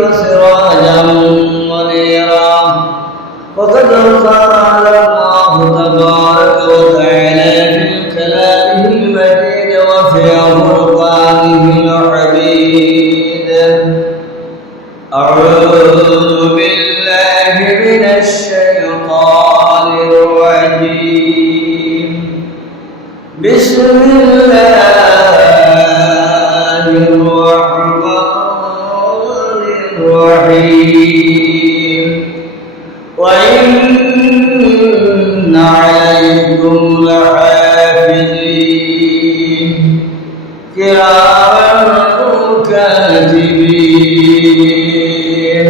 وسراجا منيرا. وقد قال الله تبارك وتعالى في كلامه المجيد وفي فرقانه الحميد: أعوذ بالله من الشيطان الرجيم. بسم الله الرحمن الرحيم. وإن عليكم لحافظين كراما كاتبين.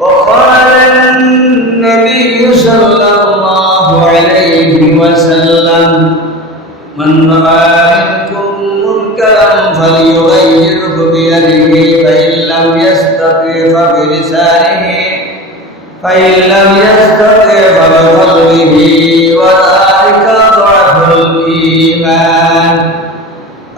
وقال النبي صلى الله عليه وسلم: من رأى منكم منكرا فليغيره بيده، فإن لم يستطع فبلسانه، فإن لم يستطع فبقلبه، وذلك ضعف الإيمان.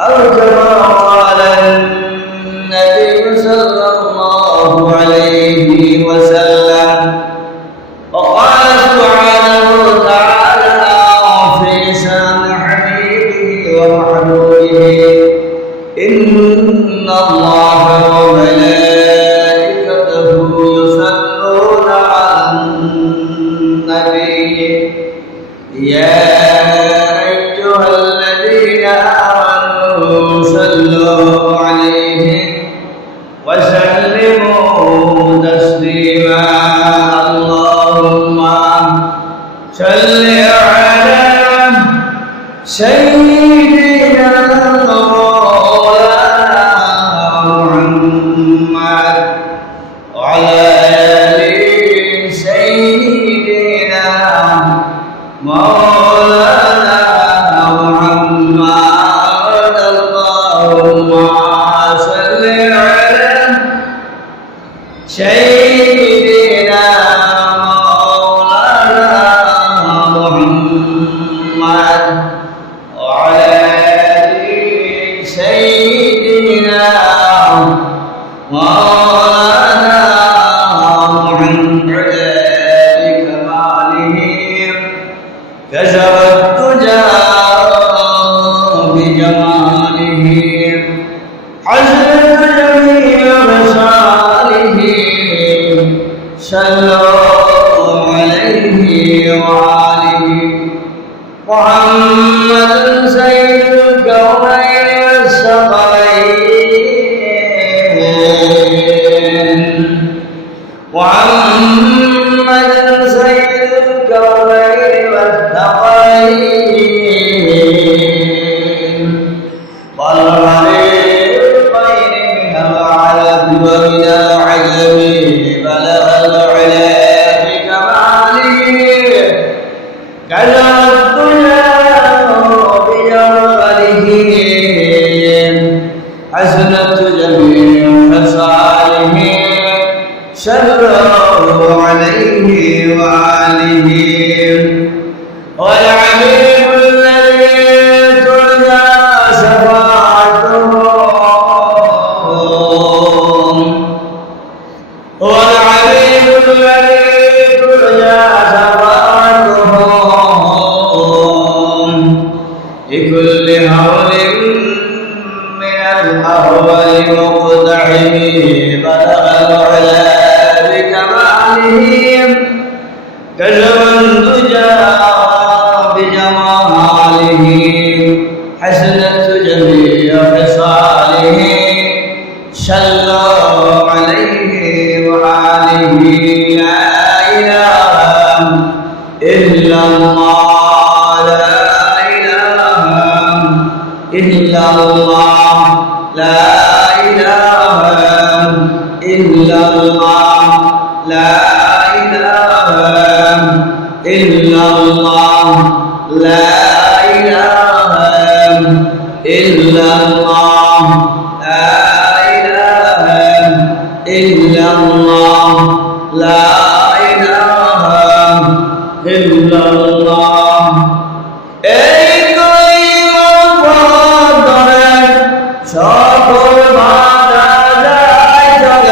أو كما قال النبي صلى الله عليه وسلم. وقال سبحانه وتعالى في شأن حبيبه ومحبوبه: إن الله وملائكته يصلون على النبي يا أيها الذين آمنوا صلوا عليه وسلموا تسليما. اللهم صل على سيدنا مولانا محمد وعلى آل سيدنا مولانا محمد. اللهم صل على سيدنا مولانا محمد وعلى آل سيدنا مولانا محمد بكماله كشف الدجى بجماله حسنت جميع خصاله. صلوا عليه وآله. محمد سيد الكونين والثقلين. محمد سيد الكونين والثقلين. والغريقين من العرب ومن العجم بلغ العلا بكماله كشف الدجى بجماله حسنت جميع خصاله. صلوا عليه وآله. والعبيد الذي ترجى شفاعته، والعبيد الذي ترجى شفاعته لكل هول من الأهوال مقتحم بلغ العلا بكماله كشف الدجى بجماله حسنت جميع خصاله. صلوا عليه وآله. لا إله إلا الله، لا إله إلا الله، لا إله إلا الله، لا إله إلا الله، لا إله إلا الله، لا إله إلا الله، لا إله إلا الله. এই কলিমা পড়ে সকল বাধা যায় চলে।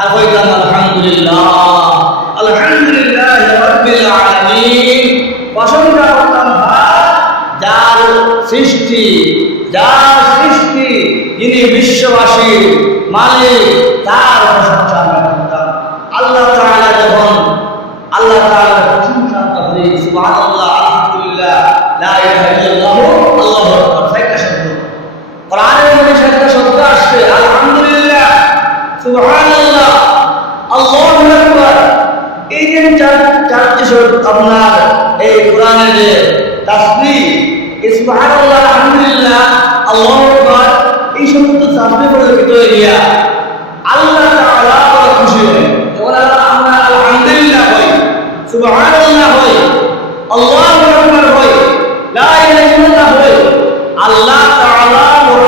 আর হইতাম আলহামদুলিল্লাহ আলহামদুলিল্লাহ রাব্বিল আলামিন। প্রশংসা করতাম যার সৃষ্টি যিনি বিশ্ববাসীর মালিক, তার প্রশংসা আমরা করতাম। আল্লাহ তাআলা যখন আল্লাহ তাআলার প্রশংসা করি সুবহানাল্লাহ আলহামদুলিল্লাহ লা ইলাহা ইল্লাল্লাহু আল্লাহু আকবার, চারটা শব্দ কোরআনের মধ্যে চারটা শব্দ আসছে, আলহামদুলিল্লাহ, সুবহানাল্লাহ, আল্লাহু আকবার। এই যে চারটি শব্দ আপনার এই কোরআনের যে তাসবিহ, সুবহানাল্লাহ, আলহামদুলিল্লাহ, আল্লাহু আকবার, এই সমস্ত তাসবিহ পরিচিত এরিয়া আল্লাহ তাআলা বড় খুশি হন। যখন আমরা আলহামদুলিল্লাহ হই, সুবহানাল্লাহ হই, আল্লাহু আকবার হই, লা ইলাহা ইল্লাল্লাহ হই, আল্লাহ তাআলা বড়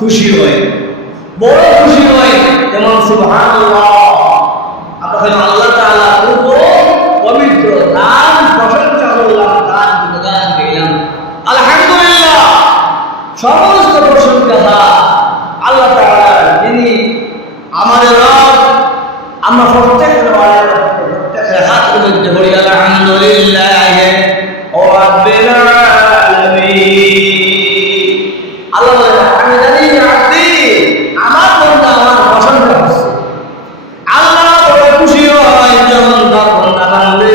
খুশি হয়, বড় খুশি হয়। যেমন সুবহানাল্লাহ, আমরা আল্লাহ তাআলা পূর্ব পবিত্র, নাম প্রশংসা করলাম, তার গুণগান গাইলাম। আলহামদুলিল্লাহ, সমস্ত প্রশংসা আল্লাহ তাআলা, যিনি আমাদের রব। আমরা প্রত্যেকের হাতের মধ্যে বলি আলহামদুলিল্লাহ রাব্বিল আলামিন। আল্লাহ বলেন আমি জানি আব্দি, আমার বান্দা আমার প্রশংসা করছে। আল্লাহ বড় খুশি হয় যখন তার বান্দা বান্দে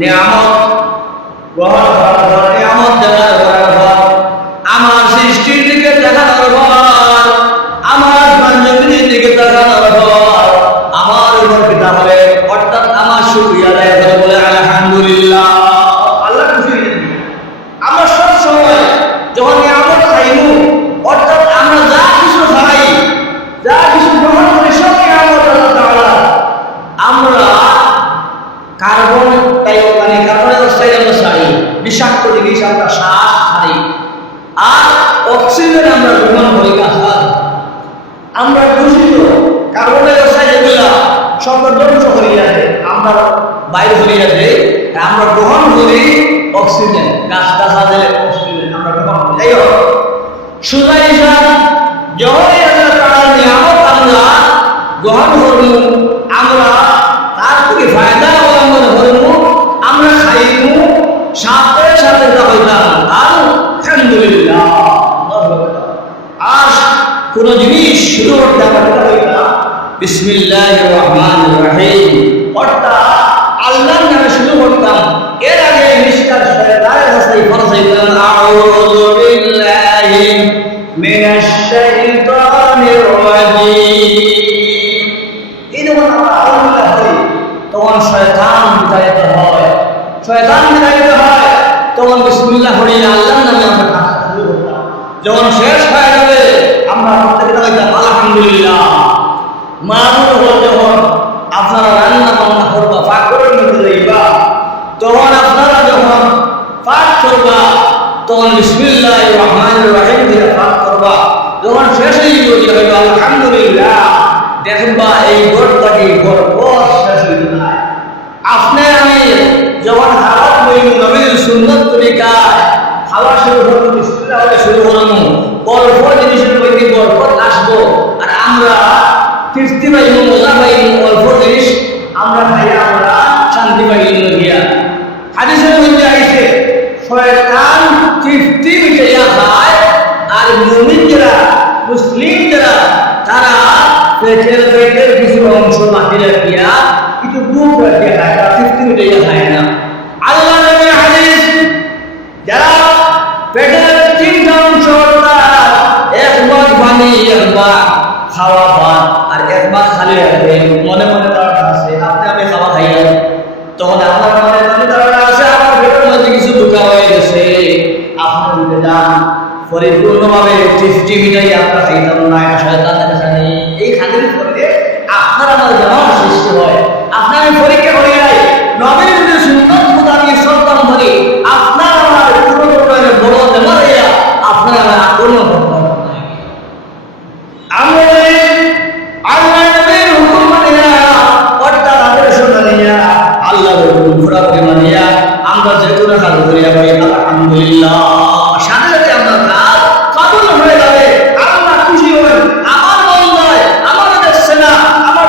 নিয়ামত গ্রহণ করার পর, নিয়ামত দেওয়ার পর, আমার সৃষ্টির দিকে তাকানোর পর, আমার বান্ধবীর দিকে তাকানোর পর আমার উপর পিতা হবে, অর্থাৎ আমার শুকরিয়া আদায় করে বলে আলহামদুলিল্লাহ। আল্লাহ খুশি হয়ে যাবে। আমরা সব সময় যখন নিয়ামত খাইমু, অর্থাৎ আমরা যা কিছু খাই, যা কিছু গ্রহণ করি, সব নিয়ামত আল্লাহ তাআলা। আমরা কার্বন ডাইঅক্সাইড আমরা ছাড়ি, বিষাক্ত জিনিস আমরা শ্বাস ছাড়ি, আর অক্সিজেন আমরা গ্রহণ করি গাছ। আমরা দূষিত কার্বন ডাইঅক্সাইড এগুলা সব ধ্বংস করি যাবে, আমরা বাইরে হয়ে যাবে, আমরা গ্রহণ করি অক্সিজেন, গাছ গাছা দিলে অক্সিজেন আমরা গ্রহণ করি। যাই হোক, সোজা হিসাব যখনই আল্লাহ তাআলার নিয়ামত আমরা গ্রহণ করবো, আমরা তার থেকে ফায়দা অবলম্বন করবো, আমরা খাইবো, সাথে সাথে তা হইতাম আলহামদুলিল্লাহ। আর কোন জিনিস শুরু করতে পারতে হইতাম বিসমিল্লাহির রহমানির রহিম, অর্থাৎ আল্লাহর নামে শুরু করতাম। এর আগে মিস্টার শয়তানের কাছে ফরজ হইতাম আউযু বিল্লাহি মিনাশ শাইতানির রাজিম। এই যখন আমরা আল্লাহ করি, তখন শয়তান বিতাড়িত হয়, তখন বিসমিল্লাহ পড়ি আল্লাহর নামে আমরা কাজ শুরু করতাম। যখন শেষ হয়ে যাবে আমরা প্রত্যেকটা হইতাম আলহামদুলিল্লাহ। যখন আপনারা রান্না বান্না করবা, পাকঘরের মধ্যে যাইবা, তখন আপনারা যখন পাক করবা, তখন বিসমিল্লাহির রহমানির রহিম দিয়ে পাক করবা। যখন শেষ হয়ে যাবে আলহামদুলিল্লাহ, দেখবা এই ঘরটাকে ঘর শেষ হয়ে যায়। আপনি আমি যখন হালাত বই নবীর সুন্নাত তরিকায় খাওয়া শুরু করব, বিসমিল্লাহ বলে শুরু করব, অল্প জিনিসের মধ্যে বরকত আসবো। আর আমরা তৃপ্তি পাইব, মজা পাইব, অল্প জিনিস আমরা খাইয়া আমরা শান্তি পাইব গিয়া। হাদিসের মধ্যে আইছে শয়তান তৃপ্তি মিটাইয়া খায়, আর মুমিন যারা, মুসলিম যারা, তারা পেটের কিছু অংশ মাটি রাখিয়া কিছু বুক রাখিয়া খায়, তারা তৃপ্তি মিটাইয়া খায় না। আল্লাহ নবীর হাদিস, যারা পেটের তিনটা অংশ, এক ভাগ পানি, এক ভাগ খাওয়া ভাত, আর এক ভাগ খালি রাখবে, মনে মনে তারা আছে, আপনি আমি খাওয়া খাইয়া, তখন আপনার মনে মনে তারা আছে, আমার পেটের মধ্যে কিছু ঢোকা হয়ে গেছে, আপনি উঠে যান, পরিপূর্ণভাবে তৃপ্তি মিটাই আপনার খাইতাম না। শয়তানের কাছে এই খাদের ফলে আপনার আমার যেমন সৃষ্টি হয়, আপনার আমি পরীক্ষা করি নাই নবীর যদি সুন্নাত মোতাবেক চলতাম ধরে, আপনার আমার পুরো বড় দেওয়া হইয়া আপনার আমার আক্রমণ করতে হবে। আমরা আল্লাহ নবীর হুকুম মানিয়া, অর্থাৎ আদেশ মানিয়া, আল্লাহর হুকুম পুরোপুরি মানিয়া আমরা যে কোনো কাজ করিয়া পাই আলহামদুলিল্লাহ, সাথে সাথে আমরা কাজ কবুল হয়ে যাবে। আল্লাহ খুশি হবেন, আমার বন্দায় আমার দেখছে না, আমার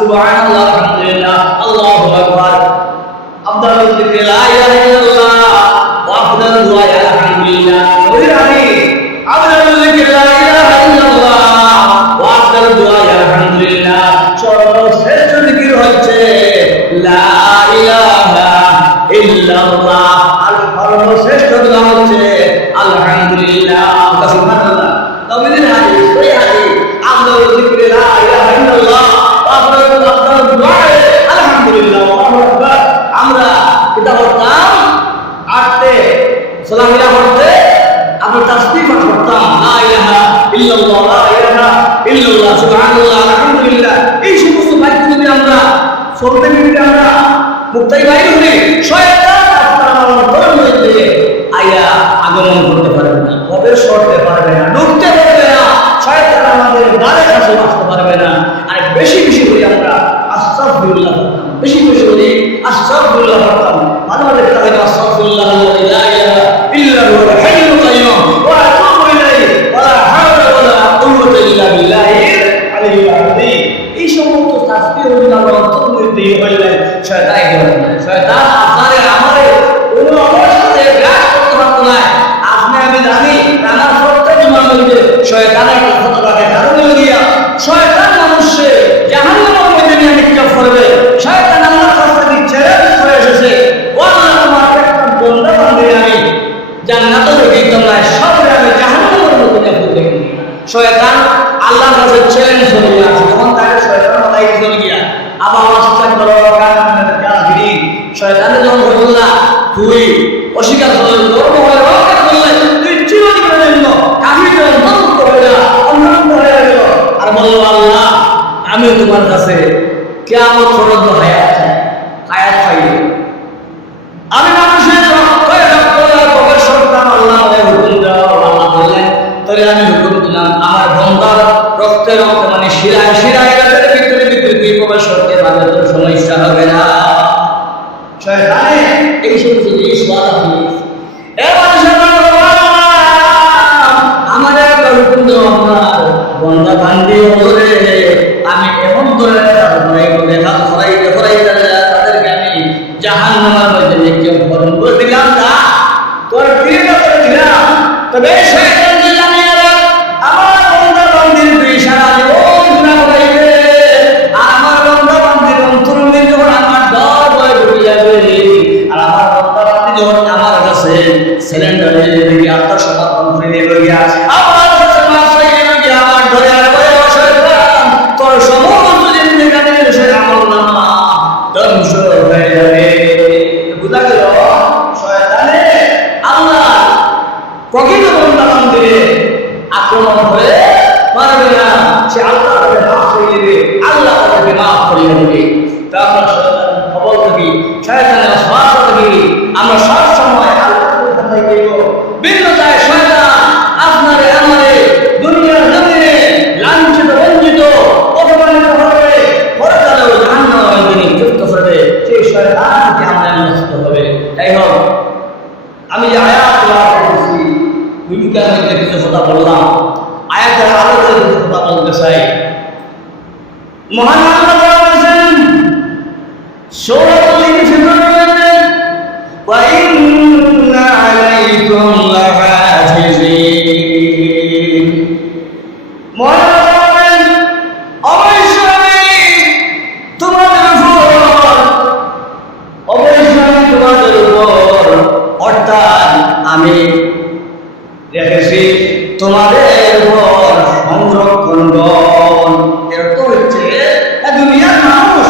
সুবহানাল্লাহ, আলহামদুলিল্লাহ, আল্লাহু আকবার। আফদালুল যিকরি লা ইলাহা ইল্লাল্লাহ ওয়া আফদালুদ দুআ আলহামদুলিল্লাহ। ওই হাদিস আফদালুল যিকরি লা ইলাহা ইল্লাল্লাহ ওয়া আফদালুদ দুআ আলহামদুলিল্লাহ। সর্বশ্রেষ্ঠ জিকির হচ্ছে লা ইলাহা ইল্লাল্লাহ। আর সর্বশ্রেষ্ঠ দোয়া হচ্ছে আলহামদুলিল্লাহ। সুবহানাল্লাহ। তাওহীদের হাদিস, ওই হাদিস আফদালুল যিকরি লা ইলাহা ইল্লাল্লাহ ওয়া আফদালুদ দুআ আলহামদুলিল্লাহ। আল্লাহু আকবার। আমরা এটা পড়তাম আটতে সালামিয়া পড়তে, আমরা তাসবিহ পড়তাম লা ইলাহা ইল্লাল্লাহ, লা ইলাহা ইল্লাল্লাহ, সুবহানাল্লাহ, আলহামদুলিল্লাহ। এই সমস্ত বাক্য যদি আমরা চলতে ফিরতে আমরা মুক্তাই বাইরে হই, শয়তান আপনার অন্তরের মধ্যে আয়া আগমন করতে পারবে না, প্রবেশ করতে পারবে না, ঢুকতে পারবে না। শয়তান আমাদের দ্বারে কাছে আসতে পারবে না। আর বেশি বেশি করে আমরা আস্তাগফিরুল্লাহ পড়তাম, বেশি বেশি করে আস্তাগফিরুল্লাহ পড়তাম। মাঝে মাঝে কথা হয় আস্তাগফিরুল্লাহ আল্লাযী লা ইলাহা ইল্লা হুয়াল হাইয়ুল কাইয়্যুম ওয়া আতুবু ইলাইহি ওয়া লা হাওলা ওয়া লা কুওয়াতা ইল্লা বিল্লাহিল আলিয়্যিল আযীম। এই সমস্ত তাসবিহ যদি আমরা অন্তরের মধ্যে হইলে শয়তান এগিয়ে না, শয়তান আপনার আমারে কোনো অবস্থাতে গ্রাস করতে পারতো না। আপনি আমি জানি আমার প্রত্যেক মানুষকে শয়তানের কথা রাখে, কারণ গিয়া শয়তান মানুষকে জাহান্নামের মধ্যে নিয়ে নিক্ষেপ করবে। শয়তান আল্লাহর কাছ থেকে চ্যালেঞ্জ করে এসেছে, ও আল্লাহ, তোমার একটা বান্দা বান্দিকে আমি জান্নাতে রেখেছিলাম না, সবরে আমি জাহান্নামের মধ্যে ফেলে দিই। শয়তান আল্লাহর কাছে চ্যালেঞ্জ করে আছে, তখন তাকে শয়তান মাথায় চলে গিয়া আবার আস্তাক করো কাফিরিন। শয়তানের যখন বললা তুই অস্বীকার করলে, ধর্ম হয়ে অস্বীকার করলে, তুই চিরদিনের জন্য কাফিরদের অন্তর্ভুক্ত হয়ে যা, অন্তর্ভুক্ত হয়ে গেল। আর বলল, আল্লাহ, আমি তোমার কাছে কিয়ামত পর্যন্ত হায়াত চাই, হায়াত পাই। আমি মানুষের রক্তের প্রবেশ করতাম, আল্লাহ আমাকে হুকুম দাও। আল্লাহ বললেন, তাহলে আমি হুকুম দিলাম, আমার বান্দার রক্তে রক্তে মানে শিরায় শিরায় ভিতরে ভিতরে তুই প্রবেশ করতে পারবে, তোর সমস্যা হবে না। শয়তানে এই সমস্ত জিনিস বাধা দিয়েছে। এবার আমাদের একটা হুকুম দাও, আপনার বান্দা বান্দি ধরে আমি এমন করে হাত ফরাইতে তাদেরকে আমি জাহান্নামের মধ্যে নিক্ষেপ করে দিলাম। না, তোর প্রিয়তা করে দিলাম। তবে শয়তান যে জানিয়ে আমার বান্দা বান্দির দুই সারা জীবন গুনাহ করাইবে, আর আমার বান্দা বান্দির অন্তরের মধ্যে যখন আমার ডর ভয় ঢুকে যাবে, আর আমার বান্দা বান্দি যখন আমার কাছে সিলিন্ডারে দিকে আত্মসমর্পণ করে দেবে গিয়া আমার কাছে মাফ হয়ে গিয়া আমার ধরে আর ভয় শয়তান তোর সমস্ত জিন্দেগানির সে আমলনামা ধ্বংস হয়ে যাবে। বুঝা গেল? শয়তানে আল্লাহ প্রকৃত বান্দা বান্দিরে আক্রমণ করে পারবে না, সে আল্লাহ তাকে মাফ করে দেবে, আল্লাহ তাকে মাফ করে দেবে। তা আমরা শয়তানের খবর থাকি, শয়তানের অসহায় থাকি, আমরা সব সময় আল্লাহর কথা বলব। ভিন্নতায় শয়তান আপনারে আমারে দুনিয়ার জমিনে লাঞ্ছিত বঞ্চিত অপমানিত হবে, পরকালেও জাহান্নামের দিনে যুক্ত করবে। সেই শয়তানকে আমরা নষ্ট হবে। তাই হোক, আমি যে আয়াত পড়েছি ভূমিকার মধ্যে কিছু কথা বললাম, আয়াতের আলোতে কিছু কথা বলতে চাই। মহান আল্লাহ বলেছেন সূরাতুল ইনফিতার, ওয়া ইন্না আলাইকুম লাহাফিজিন। মহান আল্লাহ বলেন, অবশ্যই তোমাদের উপর অর্থাৎ আমি রেখেছি তোমাদের উপর সংরক্ষণগণ। এর তো হচ্ছে দুনিয়ার মানুষ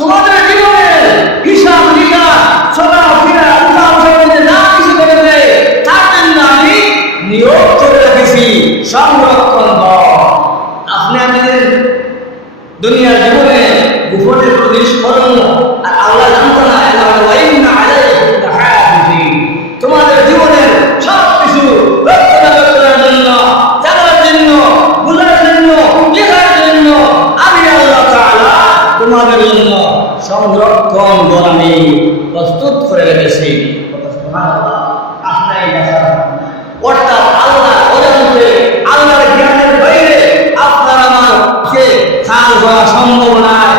তোমাদের জীবনের হিসাব নিকাশ চলাফেরা উঠাউঠা না কিছু করবে, তার জন্য আমি নিয়োগ করে রেখেছি সংরক্ষণগণ। আপনি আমাদের দুনিয়ার জীবনে গোপনে প্রবেশ করুন, আর আল্লাহ জানতো না তোমাদের জীবনের সব কিছু রক্ষণাবেক্ষণের জন্য, জানার জন্য, বোঝার জন্য, লেখার জন্য আমি আল্লাহ তাআলা তোমাদের জন্য সংরক্ষণ আমি প্রস্তুত করে রেখেছি। অর্থাৎ আল্লাহ অজান্তে, আল্লাহর জ্ঞানের বাইরে আপনার আমার কে খাল হওয়া সম্ভব নয়।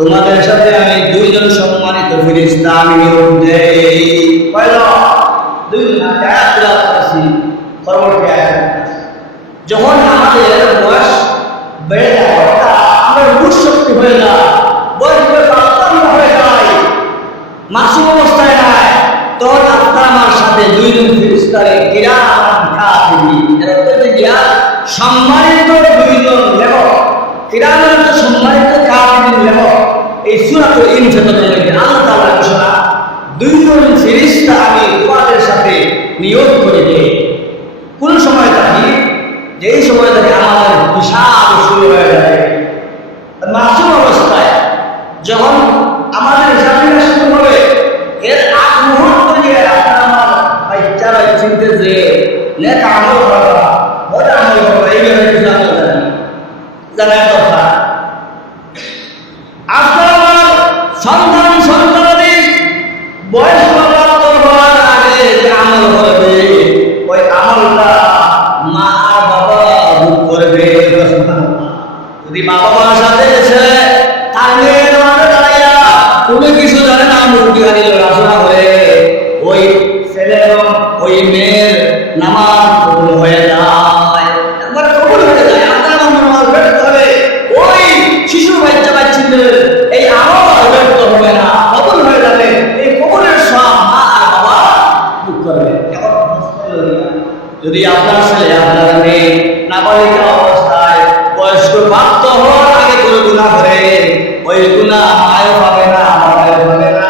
তোমাদের সাথে আমি দুইজন সম্মানিত ফেরেশতা আমি নিয়োগ দেই। কয়জন? দুইজন। আয়াত তেলাওয়াত করছি, পরবর্তী আয়াত। যখন আমাদের বয়স বেড়ে যায়, আমরা রূঢ় শক্তি হয়ে যায়, বয়স হয়ে যায়, মাসুম অবস্থায় নাই, তখন আপনার আমার সাথে দুইজন ফেরেশতারে কিরামান কাতিবিন, এর অর্থ হচ্ছে সম্মানিত দুইজন লেখক, কিরামান অর্থ সম্মানিত কাতিবিন লেখক। এই সূরাতুল ইনফিতারের মধ্যে আল্লাহ তাআলা ঘোষণা, দুইজন ফেরেশতা আমি তোমাদের সাথে নিয়োগ করে দেই। কোন সময় থাকি? যেই সময় থেকে আমাদের হিসাব শুরু হয়ে যায়, মাসুম অবস্থায় যখন আমাদের হিসাব নিকাশ শুরু হবে, এর আগ মুহূর্ত দিয়ে আপনার আমার বাচ্চারা চিনতে যে নেক আমল করা, বড় আমল করা, এই ব্যাপারে কিছু আমল জানার কথা। আপনার আমার সন্তানাদি বয়স্ক হওয়ার আগে যে আমল করবে, ওই আমলটা মা আর বাবা করবে। যদি মা বাবার সাথে এসে তার মেয়ের মাঠে দাঁড়াইয়া কোনো কিছু জানে না, মুরগি গাড়ি রাসনা করে, ওই ছেলে এবং ওই মেয়ের নামাজ কবুল হয়ে যায়, একবার কবুল হয়ে যায়। আপনার নামাজ ব্যর্থ হবে, ওই শিশু বাচ্চাদের এই আমল ব্যর্থ হবে না, কবুল হয়ে যাবে। এই কবুলের সব মা আর বাবা বুক করবে। যদি আপনার ছেলে আপনার মেয়ে নাবালিকা অবস্থায় বয়স্ক প্রাপ্ত হওয়ার আগে কোনো গুনাহ করে, ওই গুনাহ মায়ও পাবে না, বাবাও পাবে না,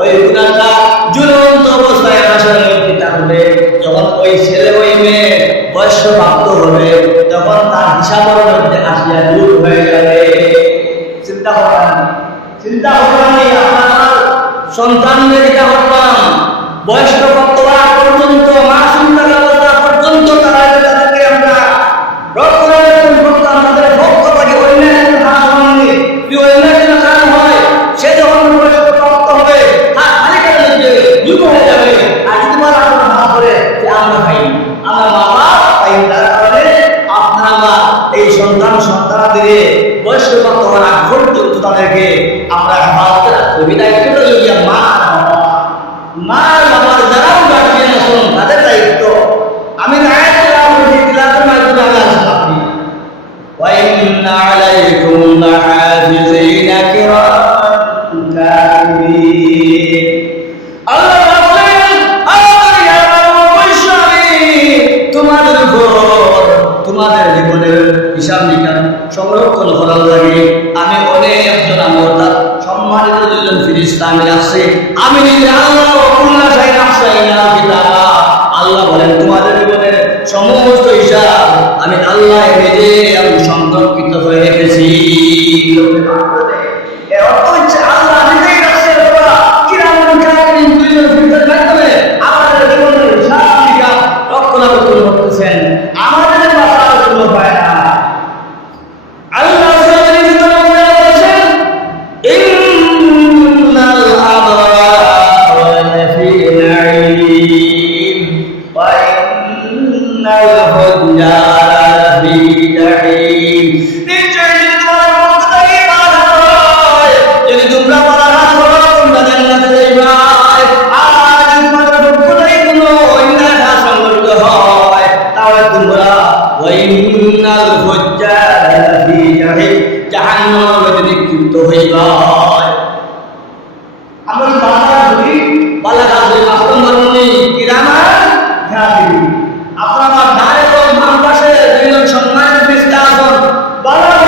ওই গুনাহটা ঝুলন্ত অবস্থায় হাসরের মধ্যে থাকবে। যখন ওই ছেলে ওই মেয়ে বয়স্ক প্রাপ্ত হবে, তখন তার হিসাবের মধ্যে আসিয়া দূর হয়ে যাবে। চিন্তা করবেন, চিন্তা করবেন, আপনার সন্তানদের এটা করবেন বয়স্ক প্রাপ্ত হওয়া পর্যন্ত, মাসুম থাকা অবস্থা পর্যন্ত তাদেরকে আমরা রক্ষণাবেক্ষণ করতাম, তাদের ভক্ত থাকে। অন্যায় কারণ হয়, সে যখন বয়স্ক প্রাপ্ত হবে তার মালিকের মধ্যে যুগ হয়ে যাবে। আর যদি বলা আমরা ভাব করে যে আমরা ভাই, আমরা বাবা ভাই, তার কারণে আপনারা এই সন্তানাদের বয়স্ক প্রাপ্ত হওয়ার আগ পর্যন্ত তাদেরকে আমরা হেফাজত রাখতে হবে। দায়িত্ব যদি মা মা বাবার যারাও গার্জিয়ান আছেন তাদের দায়িত্ব। আমি আয়াত তেলাওয়াতের মাধ্যমে আল্লাহ সাথে ওয়া ইন্না আলাইকুম লাহাফিজিনা কিরামান কাতিবিন। আল্লাহ বলেন, তোমাদের উপর তোমাদের জীবনের হিসাব নিকাশ সংরক্ষণ করার লাগে আমি অনেকজন আমার সম্মানিত দুজন ফেরেশতা আমি রাখছি। আমি নিজে আল্লাহ আল্লাহ বলেন তোমাদের জীবনের সমস্ত হিসাব আমি আল্লাহ নিজে আমি সংরক্ষিত করে রেখেছি। এর অর্থ হচ্ছে আল্লাহ নিজেই রাখছে কিরামান কাতিবিন দুইজন ফেরেশতার মাধ্যমে আমাদের জীবনের হিসাব নিকাশ রক্ষণাবেক্ষণ করতেছেন, আমাদের বাঁচার জন্য পায় না। আল্লাহ বলেছেন, ইন্নাল আবরারা লাফি নাঈম ওয়া ইন্নাল ফুজ্জারা লাফি জাহিম। যদি তোমরা পরাঘাত করো তোমরা জান্নাতে যাইবা, আর তোমাদের পক্ষে কোনো অন্যায় সংগঠিত হয় তাহলে তোমরা ওয়া ইন্নাল ফুজ্জারা লাফি জাহিম, জাহান্নামের মধ্যে নিক্ষিপ্ত হইবা। আমরা বালাঘাত করি মাসুম ধর্মী কিরামান কাতিবিন। আপনারা ডাইরেক্ট ওই বাম পাশে দুইজন সম্মানিত ফেরেশতা আছেন, বালাঘাত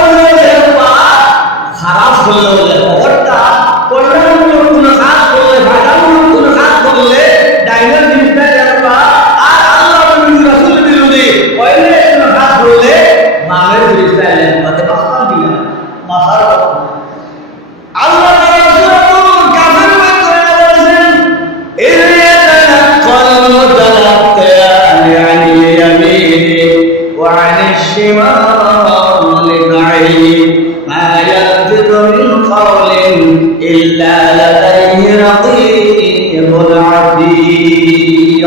খারাপ হলেও খবরটা কল্যাণমূলক কোনো কাজ করলে, ভাইরামূলক কোনো কাজ করলে ডাইনার জিনিসটা জানবা। আর আল্লাহ রাসূল বিরোধী অন্যায় কোনো কাজ করলে মালের জিনিসটা জানবাতে বাসা দিয়া মাথার আল্লাহ إلا لديه رقيب عتيد।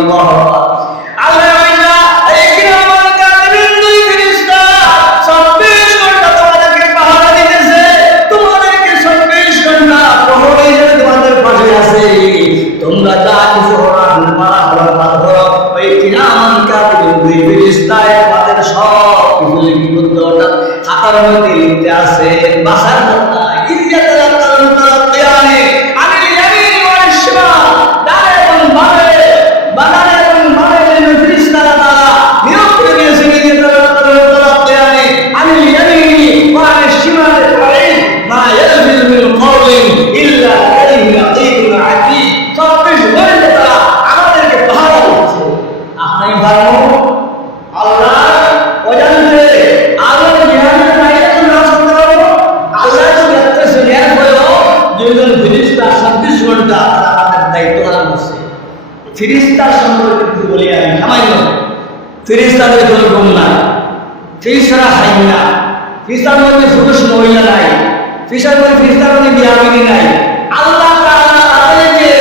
ফিরিস্তাদের কোনো গুণ নাই, ফিরিস্তারা হাই না, ফিরিস্তার মধ্যে পুরুষ মহিলা নাই, ফিরিস্তার মধ্যে বিয়াবিনী নাই। আল্লাহ তাআলা তাদেরকে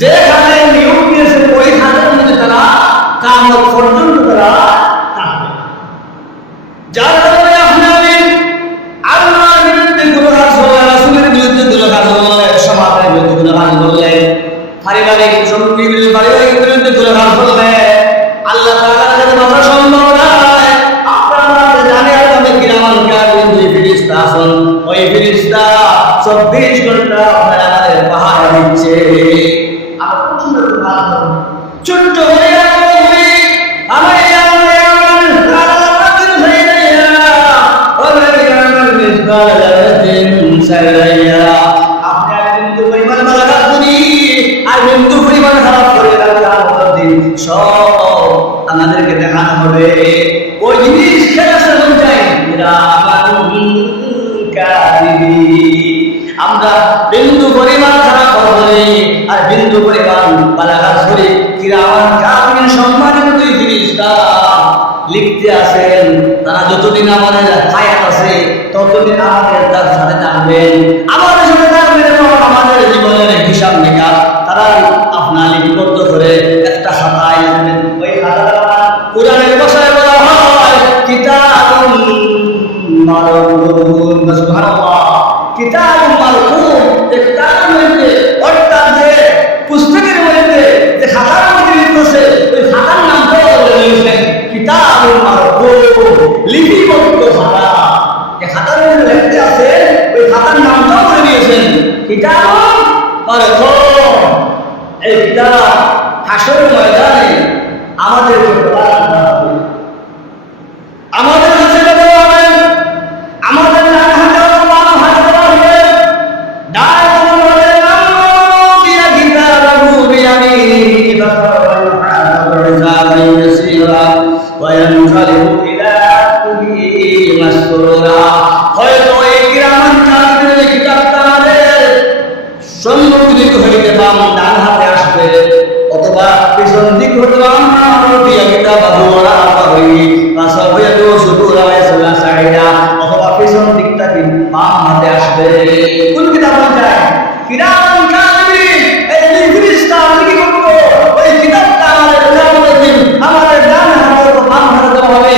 যেখানে নিয়োগ দিয়েছে ওই খাতের মধ্যে তারা কিয়ামত পর্যন্ত তারা থাকবে। যার কারণে আপনি আল্লাহর বিরুদ্ধে কোনো কাজ করলে, রাসূলের বিরুদ্ধে কোনো কাজ করলে, সমাজের বিরুদ্ধে কোনো কাজ করলে, পারিবারিক সম্পর্কের বিরুদ্ধে কোনো কাজ করলে আল্লাহ তাআলার কাছে বাধা সম্ভব নয়। আপনারা জানেন আল্লাহ কিরামান কাতিবিন যে ফেরেশতা আছেন, ওই ফেরেশতা 24 ঘন্টা আপনাদের পাহারা দিচ্ছে। আমরা কোন সুন্দর কাজ করব, ছোট্ট হয়ে যাবে আমার সব আমাদেরকে দেখানো হবে। ওই জিনিস খেলাতে মন চাই, আমরা বিন্দু পরিমাণ খারাপ হবে আর বিন্দু পরিমাণ বালাঘাত করে কিরামান কাতিবিন সম্মানিত দুই ফেরেশতা লিখতে আছেন। তারা যতদিন আমাদের হায়াত আছে ততদিন আমাদের তার সাথে থাকবেন, আমাদের সাথে থাকবেন এবং আমাদের জীবনের হিসাব নিকাশ তারা আপনার লিপিবদ্ধ করে একটা খাতায় লিখবেন। ওই খাতাটা কোরআনের ভাষায় বলা হয় কিতাবুন মারকুম। সুবহানাল্লাহ, কিতাবুন মারকুম, কিতাবের মধ্যে অর্থাৎ যে পুস্তকের মধ্যে যে খাতার মধ্যে লিখতেছে ওই খাতার নামটা বলে দিয়েছেন কিতাবুন মারকুম, লিপিবদ্ধ খাতা। যে খাতার মধ্যে লিখতে আছে ওই খাতার নামটাও বলে দিয়েছেন কিতাবুন মারকুম। এই কিতাব হাসরের ময়দানে আমাদেরকে প্রদান করা হবে, আমাদের কাছে দেওয়া হবে, আমাদের ডান হাতে বাম হাতে দেওয়া হবে। ডান হাতে নাম দিয়া কিতাবাহু বিয়ামিনিহি ফাসাওফা হিসাবান ইয়াসীরা ওয়া ইয়ানকালিবু ইলা আহলিহি মাসরুরা। হয়তো এই কিরামান কাতিবিনের কিতাবটা আমাদের সম্মুখীন হইতে বাম ডান হাতে আসবে, অথবা পিছন দিক হতে আমরা দিয়া কিতাবাহু ওয়া আফাহি ফাসাওফা ইয়াদুসুরা ওয়া ইয়াসলা সাইদা, অথবা পিছন দিকটা বাম হাতে আসবে। কোন কিতাব যায় কিরামান কাতিবিন এই দুই ফেরেশতা কি করবে? ওই কিতাবটা আমাদের কিয়ামতের দিন আমাদের ডান হাতে ও বাম হাতে দেওয়া হবে।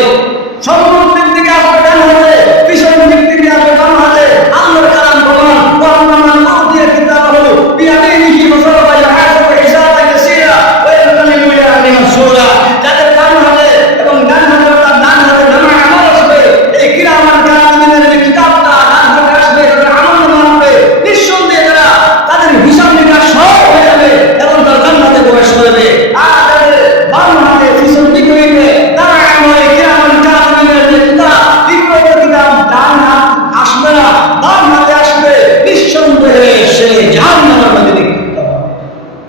সম্মুখ দিক থেকে আসবে ডান হাতে, পিছন দিক থেকে আসবে বাম হাতে। আল্লাহর কালাম বলেন ওয়া আম্মা উতিয়া কিতাবাহু বিয়ামিনিহি ফাসাওফা ইউহাসাবু হিসাবান ইয়াসীরা ওয়া ইয়ানকালিবু ইলা আহলিহি মাসরুরা। যাদের ডান হাতে এবং ডান হাতে অর্থাৎ ডান হাতে নামা আমল আসবে, এই কিরামান কাতিবিনের যে কিতাবটা ডান হাতে আসবে তাদের আমল নামা আসবে, নিঃসন্দেহে তারা তাদের হিসাব নিকাশ সব হয়ে যাবে এবং তারা জান্নাতে প্রবেশ করবে। আর তাদের বাম হাতে পিছন দিক হইবে তারা আমল কিরামান কাতিবিনের যে কিতাব লিপিবদ্ধ কিতাব ডান হাত আসবে না, বাম হাতে আসবে, নিঃসন্দেহে সে জাহান্নামের মধ্যে নিক্ষিপ্ত হবে।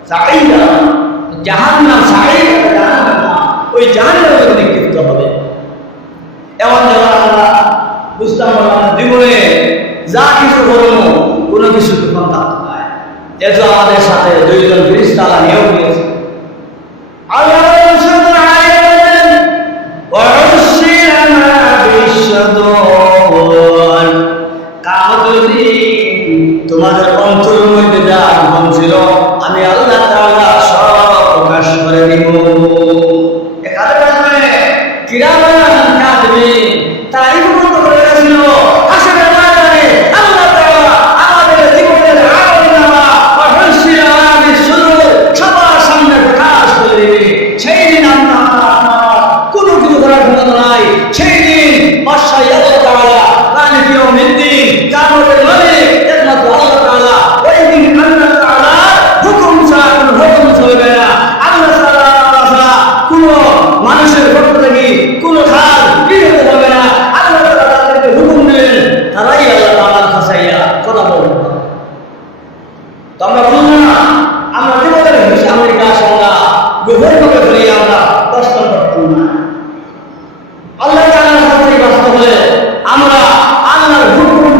সাঈদা, জাহান্নাম, সাঈদা জাহান্নাম, ওই জাহান্নামের মধ্যে নিক্ষিপ্ত হবে। এমন যখন আমরা বুঝতাম আমাদের জীবনে যা কিছু করবো কোনো কিছু তখন থাকতে পারে, যেহেতু আমাদের সাথে দুইজন ফেরেশতা আল্লাহ নিয়োগ দিয়েছে। আল্লাহ তোমাদের অন্তরের মধ্যে যা গোপন ছিল আমি আল্লাহ তাআলা সব প্রকাশ করে দিব। এখানে কিরামান কাতিবিন তাই বন্ধ করে গেছিল হাসরের ময়দানে আল্লাহ তাআলা আমাদের জীবনের আমলনামা ওয়া হুসিরা বিসুরুর সবার সামনে প্রকাশ করে দিবে। সেই দিন আমরা কোনো কিছু করার ক্ষমতা নাই। সেই দিন বাদশাহ আল্লাহ তাআলা মালিক ইয়াউমিদ্দিন, কিয়ামতের মালিক একমাত্র আল্লাহ তাআলা। ওই দিন আল্লাহ তাআলা হুকুম ছাড়া কোনো হুকুম চলবে না। আল্লাহ তাআলা কোনো মানুষের পক্ষ থেকে কোনো কাজ বিরত হবে না। আল্লাহ তাআলা তাদেরকে হুকুম দেন, তারাই আল্লাহ তাআলার কাছে কথা বলবে। তো আমরা বলবো না আমরা জীবনের হিসাব নিকাশ আমরা গোপনভাবে করি, আমরা কষ্ট করতাম না। আল্লাহ তাআলার কাছে বাস্তব হলে আমরা আল্লাহর হুকুম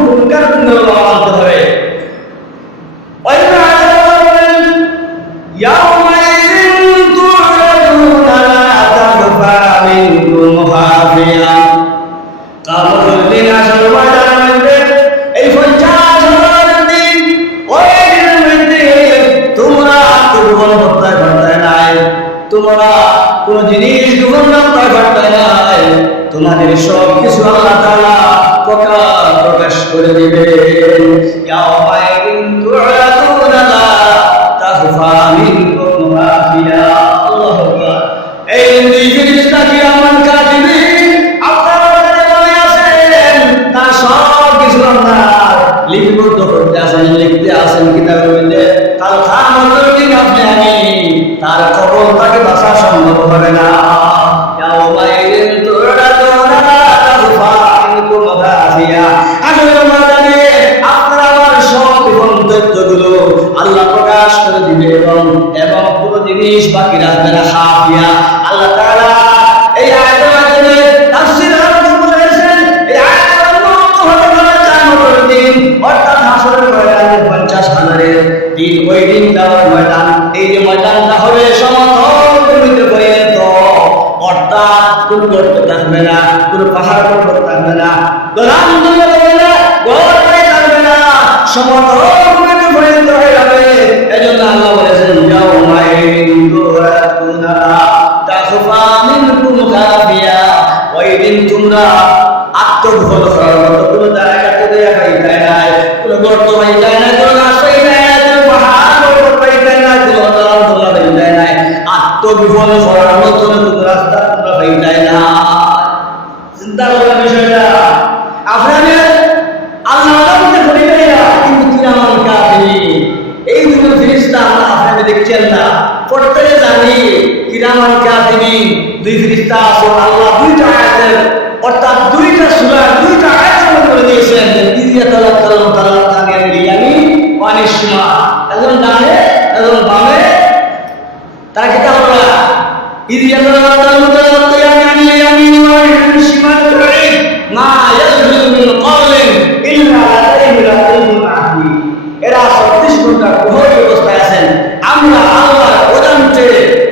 তোমাদের সব কিছু আল্লাহ তাআলা প্রকাশ করে দিবেন। ইয়াওমাইদিন তু'রাদুনা লা তাখফা মিনকুম খাফিয়া। আল্লাহু আকবার। এই দুই ফেরেশতা কিরামান কাতিবিন আপনারা যারা আছেন তারা সব কিছু আপনার লিপিবদ্ধ করতে আছেন, লিখতে আছেন কিতাবের মধ্যে। কাল কিয়ামতের দিন আপনি আমি তার খবর তাকে বাঁচা সম্ভব হবে না। ইয়াওমাইদিন তু'রাদুনা লা তাখফা মিনকুম খাফিয়া। আসলে ময়দানে আপনারা আমার সব গোপন তথ্যগুলো আল্লাহ প্রকাশ করে দিবে এবং পুরো জিনিস বাকি রাখবে না। খাফিয়া। আল্লাহ তাআলা এই আয়াতের মাধ্যমে তাফসীর আরো বলেছেন, এই আয়াতের অর্থ হলো কিয়ামতের দিন, অর্থাৎ হাসরের ময়দানে 50,000 দিন। ওই দিন যাওয়ার ময়দান, এই যে ময়দানটা হবে সমতল ভূমিতে পরিণত, অর্থাৎ কোন গর্ত থাকবে না, কোন পাহাড় পর্বত থাকবে না, দলান দুনিয়া থাকবে না, গড় পানি থাকবে না, সমতল ভূমিতে পরিণত হয়ে যাবে। এজন্য আল্লাহ বলেছেন ইয়াউমাইদিন তু'রাদুনা লা তাখফা মিনকুম খাফিয়া। ওই দিন তোমরা আত্মগোপন করার মতো কোনো জায়গাতে দেখাই যায় না, কোনো গর্ত পাই যায় না, কোনো গাছ পাই যায় না, কোনো পাহাড় পর্বত পাই যায় না, কোনো দলান দোলা পাই যায় না, আত্মগোপন করার মতো কোনো রাস্তা তোমরা পাই যায় না। চিন্তা করার বিষয়টা আপনাদের আল্লাহ আমাকে বলে দেয়া, কিন্তু কিরামান কাতিবিন এই দুটো ফেরেশতা আল্লাহ আপনাকে দেখছেন না, প্রত্যেকে জানি কিরামান কাতিবিন দুই ফেরেশতা আছে। আল্লাহ দুইটা আয়াতের অর্থাৎ দুইটা সূরা দুইটা আয়াত করে দিয়েছেন। ইদিয়াতালাল তাআলা তাআলা ইয়ামিন ওয়া নিশমা, একজন ডানে একজন বামে, তারা কি তাহলে ইদিয়াতালাল তাআলা ইয়ামিন ওয়া নিশমা তুরিদ মা ইয়ালফিযু মিন কওলিন ইল্লা লাদাইহি রাকিবুন আতীদ। এরা 36 ঘন্টা গোপন অবস্থায় আছেন। আমরা আল্লাহর অজান্তে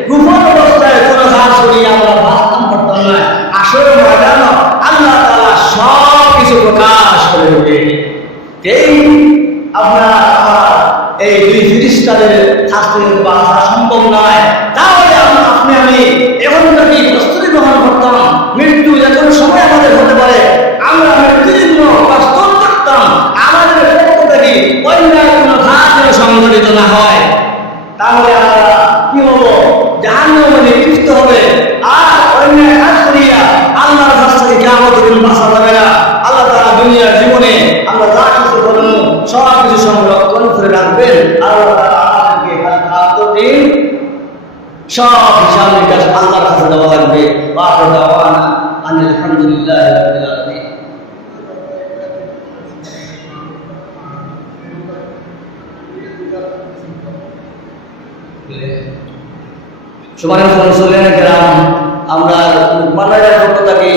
গোপন অবস্থায় কোনো কাজ করি আমরা বাস্তব করতাম না। আসলে ময়দান আল্লাহ তাআলা সব কিছু প্রকাশ করে দেবেন। এই আপনার আমার এই দুই ফেরেশতাদের শাস্তি বাঁচা সম্ভব নয়। তাহলে আপনি আমি এখন যদি প্রস্তুতি গ্রহণ করতাম, মৃত্যু যে কোনো সময় আমাদের হতে পারে, আমরা মৃত্যুর জন্য প্রস্তুত থাকতাম, আমাদের পক্ষ থেকে অন্যায় কোনো কাজ যেন সংঘটিত না হয়, তাহলে আমরা কি হবো? জাহান্নামে নিক্ষিপ্ত হবে। আর অন্যায় কাজ করিয়া আল্লাহর কাছ থেকে কিয়ামতের দিন বাঁচা যাবে না। আল্লাহ তাআলা দুনিয়ার জীবনে আমরা যা কিছু করব সব কিছু সংরক্ষণ করে রাখবেন। আল্লাহ তাআলা আমাদেরকে কিয়ামতের দিন সব হিসাব নিকাশ আল্লাহর কাছে দেওয়া লাগবে। ওয়া আখিরু দাওয়ানা আলহামদুলিল্লাহি রাব্বিল আলামিন। সুবহানাল্লাহ। আমরা মানবতার পক্ষ থেকে